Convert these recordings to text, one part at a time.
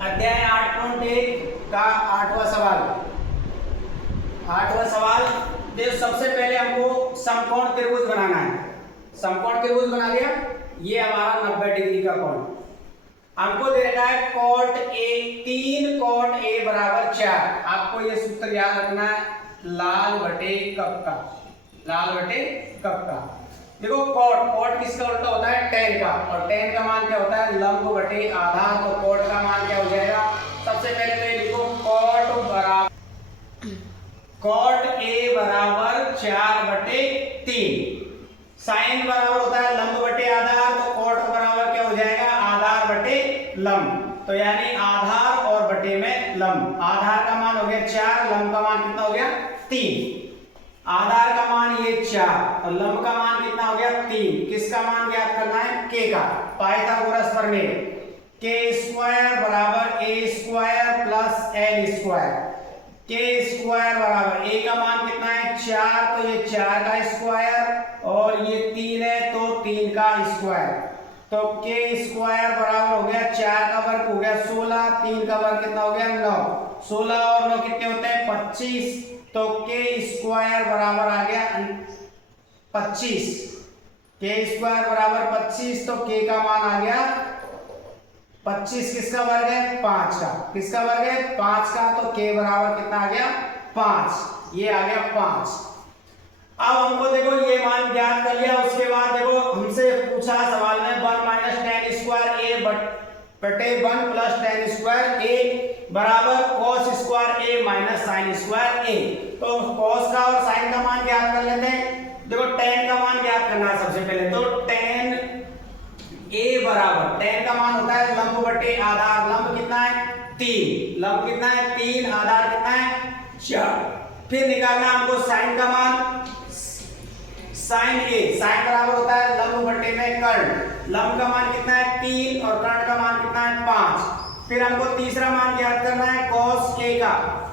अध्याय 8.1 का 8वां सवाल। 8वां सवाल देखो, सबसे पहले हमको समकोण त्रिभुज बनाना है। समकोण त्रिभुज बना लिया, ये हमारा 90 डिग्री का कोण। हमको दे रखा है कॉट ए 3 कॉट ए बराबर 4। आपको ये सूत्र याद रखना है, लाल बटे कब का। लाल बटे कब का। देखो कॉट किसका उल्टा होता है, tan का, और tan का मान क्या होता है, लंब बटे आधार। तो कॉट का मान क्या हो जाएगा, सबसे पहले तो ये लिखो कॉट ए बराबर 4 बटे 3। साइन बराबर होता है लंब बटे आधार, तो कॉट बराबर क्या हो जाएगा, आधार बटे लंब। तो यानी आधार और बटे में लंब। आधार का मान हो गया 4, लंब का मान कितना हो गया 3। आधार का मान ये 4 और लंब का मान कितना हो गया 3। किसका मान ज्ञात करना है, k का। पाइथागोरस प्रमेय, k स्क्वायर बराबर a square plus l square. k square बराबर a का मान कितना है 4, तो ये 4 का स्क्वायर, और ये 3 है तो 3 का स्क्वायर। तो k स्क्वायर बराबर हो गया 4 का वर्ग हो गया 16, 3 का वर्ग कितना हो गया 9। 16 और 9 कितने होते हैं 25। तो k स्क्वायर बराबर आ गया 25। k स्क्वायर बराबर 25, तो k का मान आ गया 25। किसका वर्ग है 5 का। किसका वर्ग है 5 का, तो k बराबर कितना आ गया 5। ये आ गया 5। अब हमको देखो ये मान ज्ञात कर लिया। उसके बाद देखो हमसे पूछा सवाल में 1 माइनस tan स्क्वायर a बटे 1 प्लस tan स्क्वायर a बराबर cos square a minus sin square a। तो cos का और sin का मान ज्ञात कर लेते हैं। देखो tan का मान ज्ञात करना है सबसे पहले। तो tan a बराबर, tan का मान होता है लंब बटे आधार। लंब कितना है 3, लंब कितना है 3, आधार कितना है 4। फिर निकालना हमको sin का मान, sin a, sin बराबर होता है लंब बटे में कर्ण। लंब का मान कितना है 3 और कर्ण का मान कितना है 5। फिर हमको तीसरा मान ज्ञात करना है cos a का।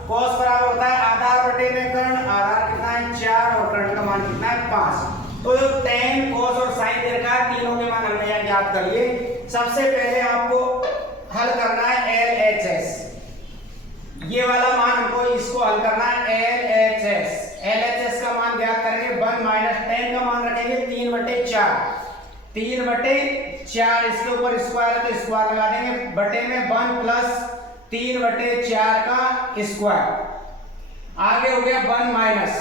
cos बराबर होता है आधार बटे में कर्ण। आधार कितना है 4 और कर्ण का मान कितना है 5। तो जो tan, cos और sin दे रखा है, तीनों के मान हमने यहाँ ज्ञात कर लिए। सबसे पहले आपको हल करना है LHS। ये वाला मान हमको इसको हल करना है LHS। LHS का मान ज्ञात करेंगे 1 माइनस tan का मान रखेंगे 3 बटे 4। 3 बटे 4, इसके ऊपर स्क्वायर है तो स्क्वायर लगा देंगे, बटे में 1 प्लस 3 बटे 4 का स्क्वायर। आगे हो गया 1 माइनस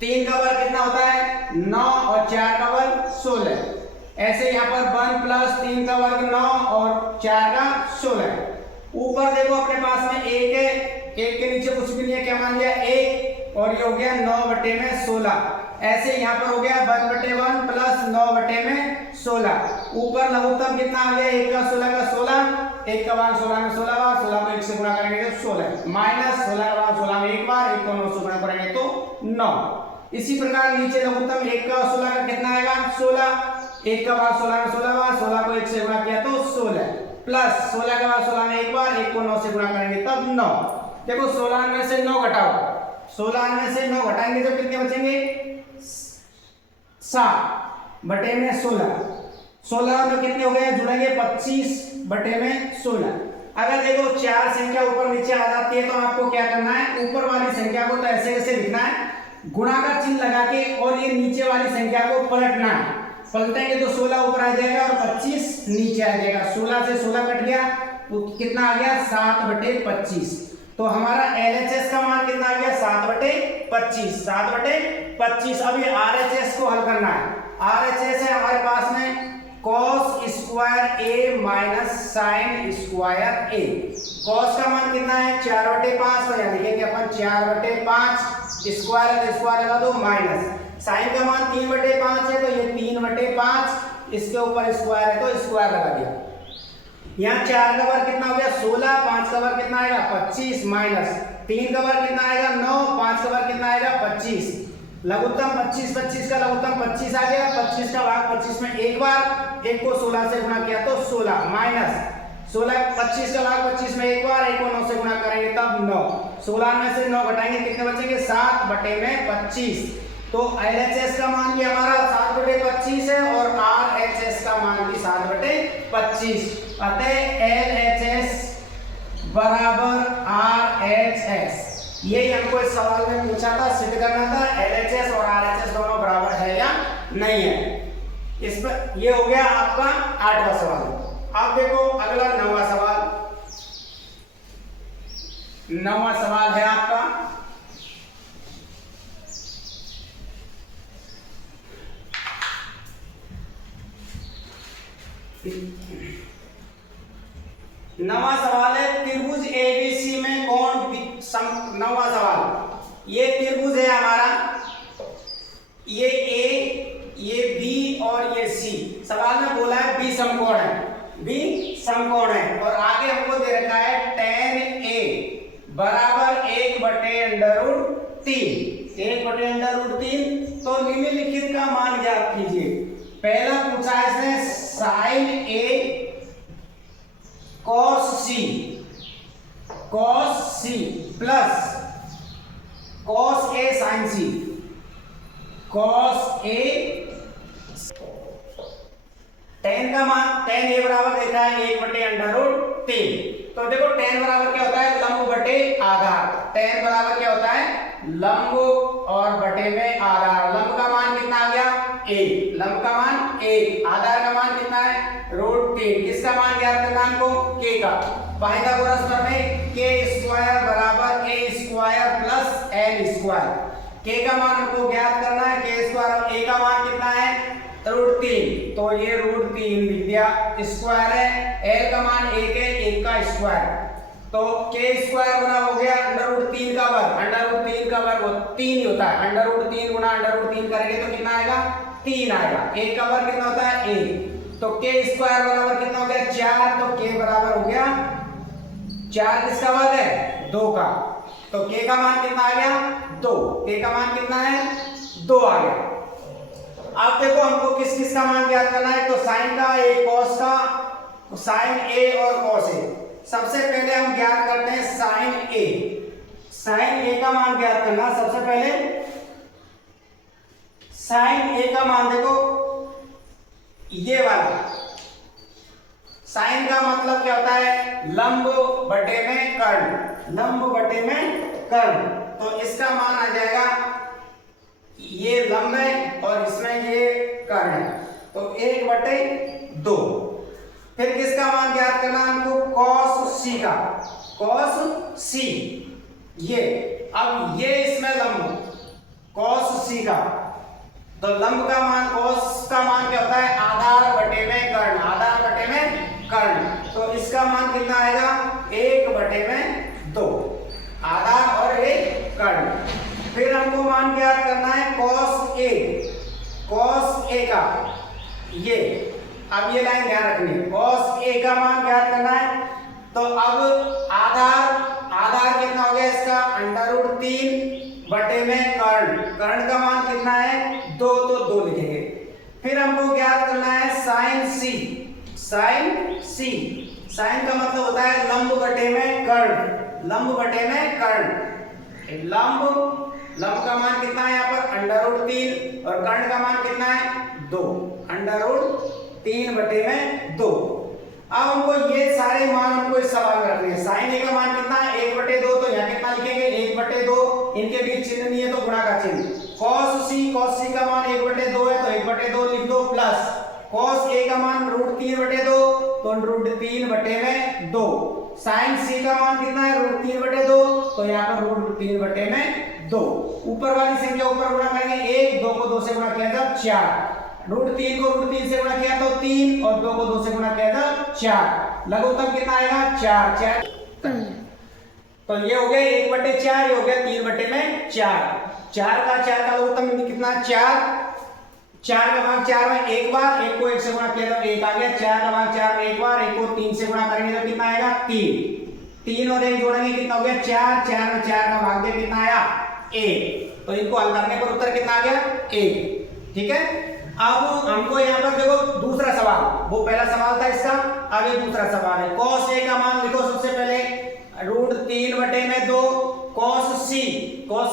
3 का वर्ग कितना होता है 9 और 4 का वर्ग 16। ऐसे यहाँ पर 1 प्लस 3 का वर्ग 9 और 4 का 16। ऊपर देखो अपने पास में 1 है, 1 के नीचे कुछ भी नहीं है, क्या मान लिया 1, और ये हो गया 9 बटे में 16। ऐसे यहाँ पर हो गया 1 बटे 1 प्लस 9 बटे में 16। ऊपर लघुत्तम कितना आ गया 1 का 16 का 16, 1 का भाग 16 में 16 बार, 16 को 1 से गुणा करेंगे तो 16, माइनस 16 का भाग 16 में 1 बार, 1 को 9 से गुणा करेंगे तो 9। इसी प्रकार नीचे लघुत्तम 1 का 16 का कितना आएगा 16, 1 का भाग 16 में 16 बार, 16 को 1 से गुणा किया तो 16, प्लस 16 का भाग 16 में 1 बार, 1 को 9 से गुणा करेंगे तब 9। देखो 16 में से 9 घटाओ, 16 में से 9 घटाएंगे तो कितने बचेंगे 7 बटे में 16। 16 में कितने हो गए जुड़ेंगे 25 बटे में 16। अगर देखो 4 संख्या ऊपर नीचे आ जाती है तो आपको क्या करना है, ऊपर वाली संख्या को तो ऐसे ऐसे लिखना है, गुणा का चिन्ह लगा के, और ये नीचे वाली संख्या को पलटना है। पलटेंगे तो 16 ऊपर आ जाएगा और 25 नीचे आ जाएगा। 16 से 16 कट गया तो कितना आ गया 7 बटे 25। तो हमारा LHS का मान कितना आ गया 7 बटे 25। 7 बटे 25। अब ये RHS को हल करना है। RHS है हमारे पास में cos square a minus sin square a। cos का मान कितना है 4 बटे 5, तो यहाँ लिखेंगे अपन 4 बटे 5, स्क्वायर है तो स्क्वायर लगा दो, माइनस sin का मान 3 बटे 5 है तो ये 3 बटे 5, इसके ऊपर स्क्वायर है तो स्क्वायर लगा दिया। यहाँ 4 का वर्ग कितना हो गया 16, 5 का वर्ग कितना आएगा 25, माइनस 3 का वर्ग कितना आएगा 9, 5 का वर्ग कितना आएगा 25। लघुत्तम 25, 25 का लघुत्तम 25 आ गया, 25 का भाग 25 में 1 बार, 1 को 16 से गुणा किया तो 16, माइनस 16, 25 का भाग 25 में 1 बार, 1 को 9 से गुणा करेंगे तब 9। 16 में से 9 घटाएंगे कितने बचेंगे 7 बटे में 25। तो LHS का मान भी हमारा 7 बटे 25 है और RHS का मान भी 7 बटे 25। अतः LHS यही हमको इस सवाल में पूछा था, सिद्ध करना था LHS और RHS दोनों बराबर है या नहीं है। इस पर ये हो गया आपका 8वां सवाल। अब देखो अगला 9वां सवाल। 9वां सवाल है आपका, नवा सवाल है त्रिभुज ABC में कोण 9वां सवाल, ये त्रिभुज है हमारा, ये A, ये B और ये C। सवाल में बोला है B समकोण है, B समकोण है और आगे हमको दे रखा है tan A बराबर 1/√3, 1/√3। तो निम्नलिखित का मान ज्ञात कीजिए। पहला पूछा है इसने sin A cos C plus cos A sin C, cos A tan का मान, tan A बराबर देखा है 1/√3। तो देखो tan बराबर क्या होता है, लंब बटे आधार। tan बराबर क्या होता है, लंब और बटे में आधार। लंब का मान कितना आ गया 1, लंब का मान 1, आधार का मान कितना है √3। किसका मान ज्ञात करना हमको, k का। पाइथागोरस प्रमेय k² बराबर a² प्लस l²। k का मान हमको ज्ञात करना है, k² और a का मान कितना है √3, तो ये √3 लिख दिया, स्क्वायर है। l का मान 1 है, 1 का स्क्वायर, तो k² बना हो गया √3 का वर्ग। √3 का वर्ग 3 ही होता है, √3 गुना √3 करेंगे तो कितना आएगा 3 आएगा। 1 का वर्ग कितना होता है 1, तो k² बराबर कितना हो गया 4, तो k बराबर हो गया 4 किसका वर्ग है 2 का, तो k का मान कितना आ गया 2, k का मान कितना है 2 आ गया। अब देखो हमको किस किस का मान ज्ञात करना है, तो साइन का, a cos का, साइन a और cos a। सबसे पहले हम ज्ञात करते हैं साइन a। साइन a का मान ज्ञात करना, सबसे पहले साइन a का मान देखो ये वाला। साइन का मतलब क्या होता है, लंब बटे में कर्ण, लंब बटे में कर्ण। तो इसका मान आ जाएगा, ये लंब है और इसमें ये कर्ण है, तो 1/2। फिर किसका मान ज्ञात करना हमको, cos C का, cos C ये। अब ये इसमें लंब cos C का, तो लंब का मान, cos का मान क्या होता है आधार बटे में कर्ण, आधार बटे में कर्ण। तो इसका मान कितना आएगा 1/2, आधार और एक कर्ण। फिर हमको मान ज्ञात करना है cos A, cos A का ये। अब ये लाइन ध्यान रखनी है, cos A का मान ज्ञात करना है। तो अब आधार कितना हो गया इसका √3 बटे में कर्ण, कर्ण का मान कितना है 2, तो 2 लिखेंगे। फिर हमको ज्ञात करना है sine C, sine C। Sine का मतलब होता है लंब बटे में कर्ण, लंब बटे में कर्ण। लंब का मान कितना है यहाँ पर √3 और कर्ण का मान कितना है 2, √3 बटे में 2। अब हमको ये सारे मान हमको इस सवाल में रखने हैं। साइन A का मान कितना है 1/2, तो यहाँ कितना लिखेंगे 1/2, इनके बीच चिन्ह नहीं है तो गुणा का चिन्ह। cos C का मान 1/2 है तो 1/2 लिख दो, प्लस cos A का मान √3/2, तो √3 बटे में 2। साइन C का मान कितना है √3/2, तो यहाँ पर √3 बटे में 2। ऊपर वाली संख्या ऊपर गुणा करेंगे, 1, 2 को 2 से गुणा किया था 4, √3 को √3 से गुणा किया तो 3 और 2 को 2 से गुणा किया था 4। लघुत्तम कितना आएगा 4। तो ये हो गया 1/4, ये हो गया 3/4। 4 का लघुत्तम कितना 4 का भाग 4 में एक बार, 1 को 1 से गुणा किया तो 1 आ गया। 4 का भाग 4 में एक बार, 1 को 3 से गुणा करेंगे तो कितना आएगा 3 और 1 जोड़ेंगे कितना हो गया 4 में 4 का भाग दे कितना आया 1। तो इनको हल करने पर उत्तर कितना आ गया 1। ठीक है। अब हमको यहाँ पर देखो दूसरा सवाल, वो पहला सवाल था इसका, अब ये दूसरा सवाल है। cos A का मान लिखो सबसे पहले √3/2, cos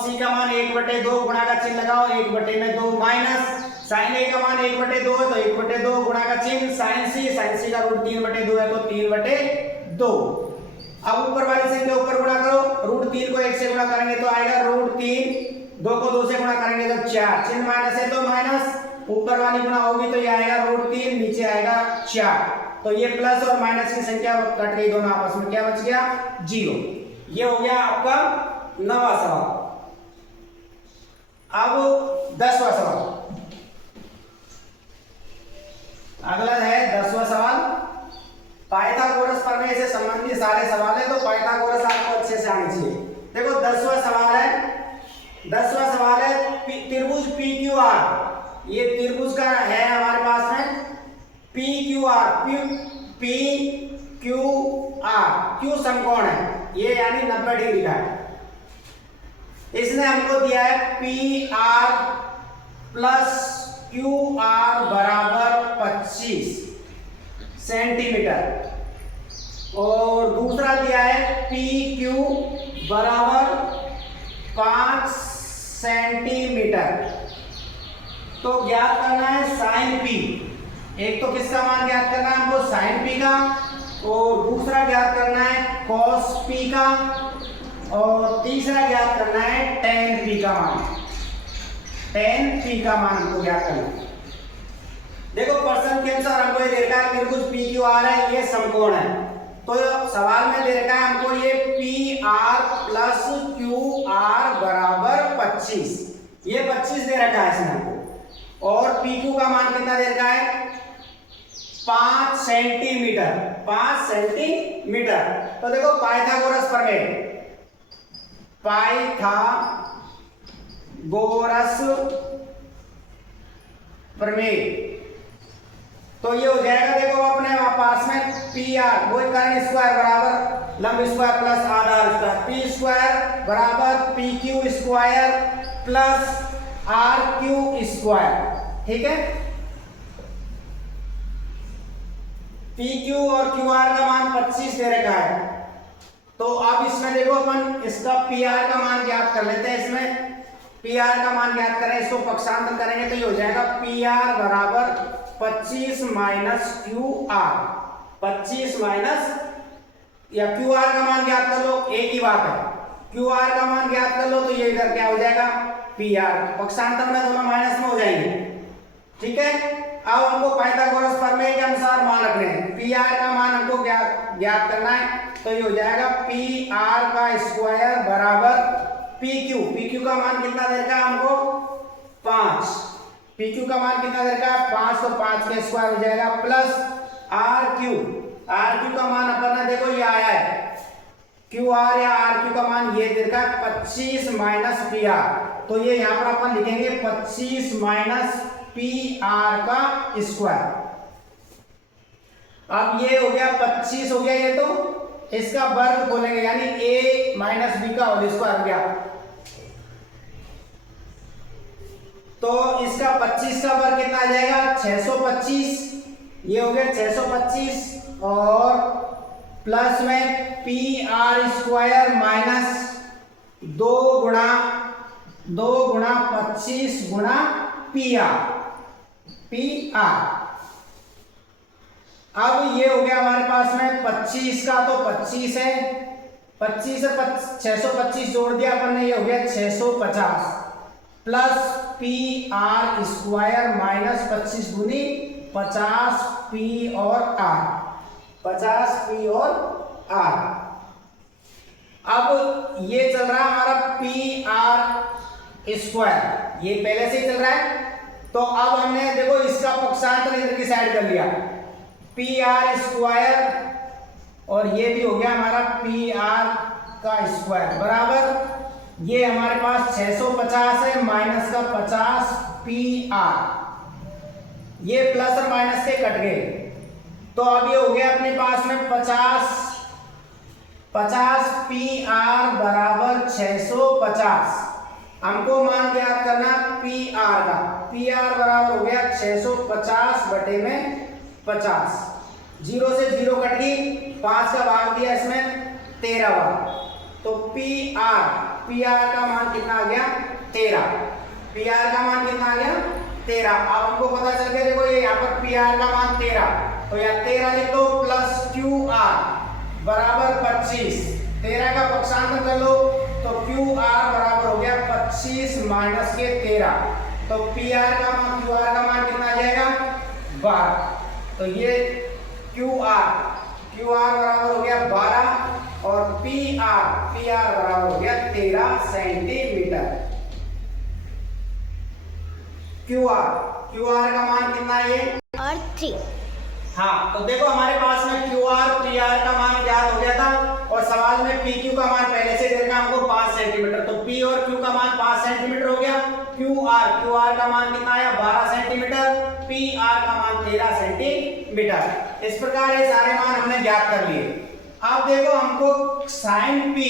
C का मान 1/2, गुणा का चिन्ह लगाओ 1/2, माइनस sin A का मान 1/2 है तो 1/2 गुणा का चिन्ह, sin C का √3/2 है तो 3/2। अब ऊपर वाली संख्या ऊपर गुणा करो, 3 को 1 से गुणा करेंगे तो आएगा √3, 2 को 2 से गुणा करेंगे तो 4, चिन्ह माइनस है तो माइनस, ऊपर वाली गुणा होगी तो ये आएगा √3, नीचे आएगा 4। तो ये प्लस और माइनस की संख्या कट गई दोनों आपस में, क्या बच गया 0। ये हो गया आपका 9वां सवाल। अब 10वां सवाल, अगला है 10वां सवाल। पाइथागोरस प्रमेय से संबंधित सारे सवाल है, तो पाइथागोरस आपको अच्छे से आने चाहिए। देखो 10वां सवाल है त्रिभुज PQR, ये त्रिभुज का है हमारे पास में PQR, क्यू समकोण है ये, यानी 90 डिग्री का है। इसने हमको दिया है PR प्लस QR बराबर 25 सेंटीमीटर, और दूसरा दिया है PQ बराबर 5 सेंटीमीटर। तो ज्ञात करना है साइन P। एक तो किसका मान ज्ञात करना है हमको, साइन P का, और दूसरा ज्ञात करना है cos P का, और तीसरा ज्ञात करना है tan P का मान। tan P का मान हमको ज्ञात करना है। देखो प्रश्न के अनुसार हमको ये दे रखा है त्रिभुज PQR है, ये समकोण है, तो सवाल में दे रखा है हमको ये PR प्लस QR बराबर 25, ये 25 दे रखा है इसमें हमको, और PQ का मान कितना दे रखा है 5 सेंटीमीटर, 5 सेंटीमीटर। तो देखो पाइथागोरस प्रमेय, पाइथागोरस प्रमेय, तो ये हो जाएगा देखो अपने पास में PR वही कर्ण स्क्वायर बराबर लंब स्क्वायर प्लस आधार स्क्वायर, P स्क्वायर बराबर PQ square plus RQ square, ठीक है। PQ और QR का मान 25 दे रखा है, तो अब इसमें देखो अपन इसका PR का मान ज्ञात कर लेते हैं। इसमें PR का मान ज्ञात करें, इसको पक्षांतर करेंगे तो ये हो जाएगा PR बराबर 25 माइनस QR, 25 माइनस, या QR का मान ज्ञात कर लो, एक ही बात है, QR का मान ज्ञात कर लो तो ये इधर क्या हो जाएगा PR, पक्षांतर में दोनों माइनस में हो जाएंगे, ठीक है। अब हमको पाइथागोरस प्रमेय के अनुसार मान रखने हैं, PR का मान हमको ज्ञात करना है, तो ये हो जाएगा PR का स्क्वायर बराबर PQ का मान कितना दे रखा है हमको 5, PQ का मान कितना दे रखा है 5, तो 5 का स्क्वायर हो जाएगा प्लस RQ का मान अपन ने देखो ये आया है QR या RQ का मान ये दे रखा है 25 माइनस PR, तो ये यहाँ पर अपन लिखेंगे 25 माइनस PR का स्क्वायर। अब ये हो गया 25 हो गया, ये तो इसका वर्ग बोलेंगे, यानी A माइनस B का होल स्क्वायर हो गया, तो इसका 25 का वर्ग कितना आ जाएगा 625, ये हो गया 625, और प्लस में PR स्क्वायर माइनस 2 गुणा 25 गुणा PR। अब ये हो गया हमारे पास में 25 का, तो 25 है, 25 से 625 जोड़ दिया अपन ने, ये हो गया 650 प्लस PR स्क्वायर माइनस 25 गुनी 50 P और R, 50 P और R। अब ये चल रहा है हमारा PR स्क्वायर, ये पहले से ही चल रहा है, तो अब हमने देखो इसका पक्षांतर इधर की साइड कर लिया, PR स्क्वायर, और ये भी हो गया हमारा PR का स्क्वायर बराबर, ये हमारे पास 650 है माइनस का 50 PR, ये प्लस और माइनस के कट गए, तो अब ये हो गया अपने पास में 50 PR बराबर 650। हमको मान ज्ञात करना PR का, PR बराबर हो गया 650 बटे में 50, 0 से 0 कट गई, 5 का भाग दिया इसमें 13 बार, तो PR का मान कितना आ गया 13, PR का मान कितना आ गया 13। अब हमको पता चल गया, देखो ये यहाँ पर PR का मान 13, तो यहाँ 13 लिख लो प्लस QR बराबर 25, 13 का पक्षांतर कर लो तो क्यू आर बराबर हो गया 25 माइनस के 13, तो पी आर का मान, क्यू आर का मान कितना आ जाएगा 12। तो ये क्यू आर बराबर हो गया 12 और पी आर बराबर हो गया 13 सेंटीमीटर। क्यू आर का मान कितना है ये और 3। हाँ, तो देखो हमारे पास में क्यू आर पी आर का मान ज्ञात हो गया था और सवाल में पी क्यू का मान पहले से दे रखा हमको 5 सेंटीमीटर, तो पी और क्यू का मान 5 सेंटीमीटर हो गया। क्यू आर का मान कितना आया 12 सेंटीमीटर, पी आर का मान 13 सेंटीमीटर। इस प्रकार ये सारे मान हमने ज्ञात कर लिए। अब देखो हमको साइन पी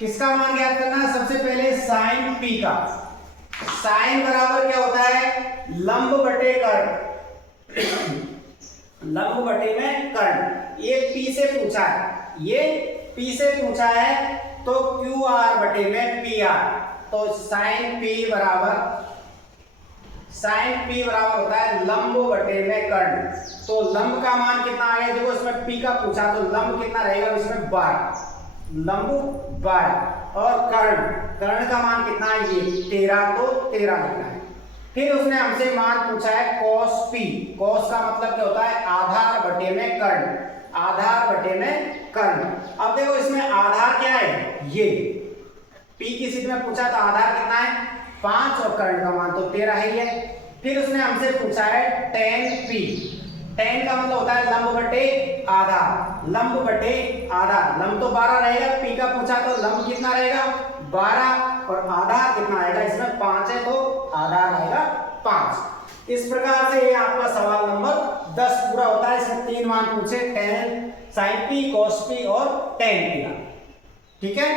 किसका मान ज्ञात करना है। सबसे पहले साइन पी का, साइन बराबर क्या होता है लंब बटे कर्ण, लंब बटे में कर्ण। ये पी से पूछा है, ये पी से पूछा है, तो क्यू आर बटे में पी आर, तो साइन पी बराबर होता है लंब बटे में कर्ण। तो लंब का मान कितना आ गया, देखो इसमें पी का पूछा तो लंब कितना रहेगा इसमें 12, लंब 12 और कर्ण का मान कितना है ये 13, तो 13 लिखना है। फिर उसने हमसे मान पूछा है cos p, cos का मतलब क्या होता है आधार बटे में कर्ण, आधार बटे में कर्ण। अब देखो इसमें आधार क्या है ये p की स्थिति में पूछा तो आधार कितना है 5 और कर्ण का मान तो 13 ही है। फिर उसने हमसे पूछा है tan p, tan का मतलब होता है लंब बटे आधार, लंब बटे आधार, लंब तो 12 रहेगा, p का पूछा तो लंब कितना रहेगा 12 और आधार कितना आएगा इसमें 5 है तो आधार आएगा 5। इस प्रकार से ये आपका सवाल नंबर 10 पूरा होता है। इसमें 3 मान पूछे tan sin p cos p और tan p। ठीक है।